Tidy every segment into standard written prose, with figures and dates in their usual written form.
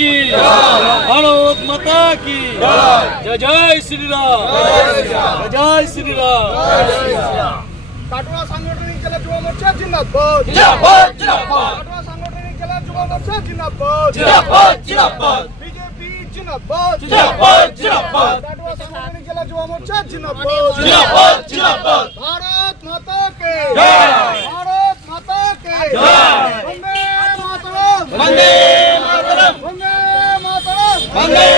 की, भारत माता की जय। जय श्री राम, जय श्री राम। কাটোয়া সাংগঠনিক জেলা যুব মোর্চা জিন্দাবাদ, जिंदाबाद जिंदाबाद কাটোয়া সাংগঠনিক জেলা যুব মোর্চা জিন্দাবাদ, जिंदाबाद जिंदाबाद বিজেপি জিন্দাবাদ, जिंदाबाद जिंदाबाद কাটোয়া সাংগঠনিক জেলা যুব মোর্চা জিন্দাবাদ, जिंदाबाद जिंदाबाद भारत माता के जय। भारत माता के जय। वंदे मातरम, वंदे मातरम, वंदे मातरम, वंदे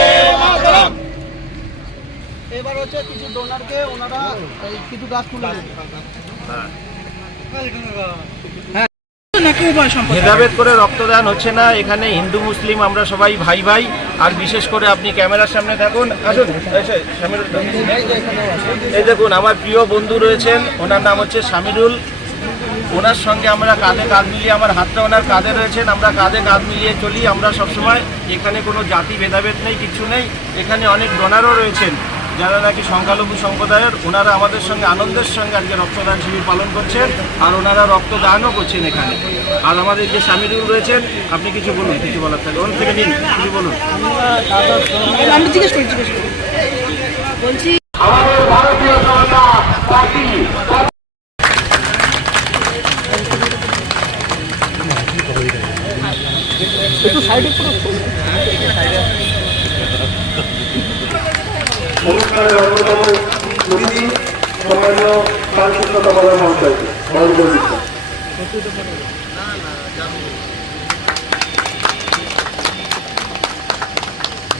मातरम। এবার হচ্ছে কিছু ডোনারকে ওনারা কিছু গাছ তুলে ভেদাভেদ করে রক্তদান হচ্ছে না এখানে। হিন্দু মুসলিম আমরা সবাই ভাই ভাই। আর বিশেষ করে আপনি ক্যামেরার সামনে থাকুন, আসুন এই দেখুন আমার প্রিয় বন্ধু রয়েছেন, ওনার নাম হচ্ছে শামিরুল। ওনার সঙ্গে আমরা কাঁধে কাঁধ মিলিয়ে, আমার হাতটা ওনার কাঁধে রয়েছেন, আমরা কাঁধে কাঁধ মিলিয়ে চলি। আমরা সবসময় এখানে কোনো জাতি ভেদাভেদ নেই, কিছু নেই। এখানে অনেক ডোনারও রয়েছেন যারা নাকি সংখ্যালঘু সম্প্রদায়ের, ওনারা আমাদের সঙ্গে আনন্দের সঙ্গে আজকে রক্তদান শিবির পালন করছেন আর ওনারা রক্তদানও করছেন এখানে। আর আমাদের যে শামিরুল রয়েছেন, আপনি কিছু বলুন, কিছু বলার থাকে ওর থেকে নিন, কিছু বলুন। আমি জিজ্ঞেস করি বলছি আমাদের ভারতীয় জনতা পার্টি একটু সাইডে অনুষ্ঠানের অন্যতম অতিথি সম্মানীয় সাংস্কৃতিক প্রধান মহাশয়কে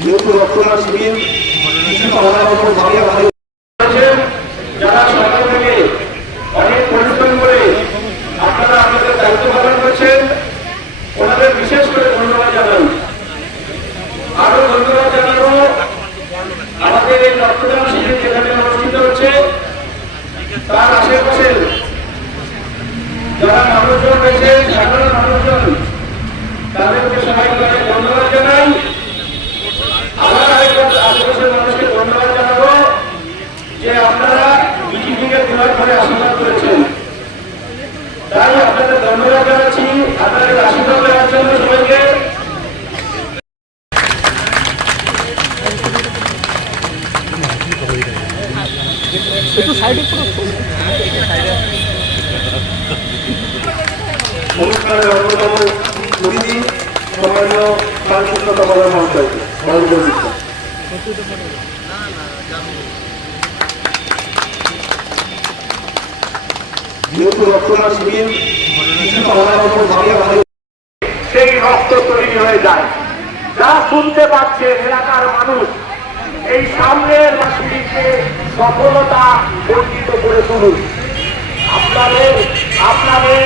যেহেতু রক্তদান শিবির যারা সকাল থেকে অনেক পরিশ্রম করে আপনারা আপনাদের দায়িত্ব পালন করছেন, ওনাদের বিশেষ করে ধন্যবাদ জানাই। আরো ধন্যবাদ জানাবো আমাদের এই রক্তদান শিবির যেখানে অনুষ্ঠিত হচ্ছে তার আশেপাশে যারা মানুষজন রয়েছে, সাধারণ মানুষজন, তাদেরকে সবাইকে ধন্যবাদ জানাই। আবার আরেকবার আশেপাশের মানুষকে ধন্যবাদ জানাবো যে আপনারা বিজেপিকে দেওয়ার পরে আশীর্বাদ করেছেন, তাই আপনাদের ধন্যবাদ জানাচ্ছি। আপনাদের আশীর্বাদ দেওয়ার জন্য সবাইকে একটু সাইডে অনুষ্ঠানের অন্যতম অতিথি সম্মানীয় সাংস্কৃতিক প্রধান মহাশয়কে যেহেতু রক্তদান শিবির সেই রক্ত তৈরি হয়ে যায়, যা শুনতে পাচ্ছে এলাকার মানুষ এই সামনের শিবিরকে সফলতা বঞ্চিত করে তুলুন। আপনাদের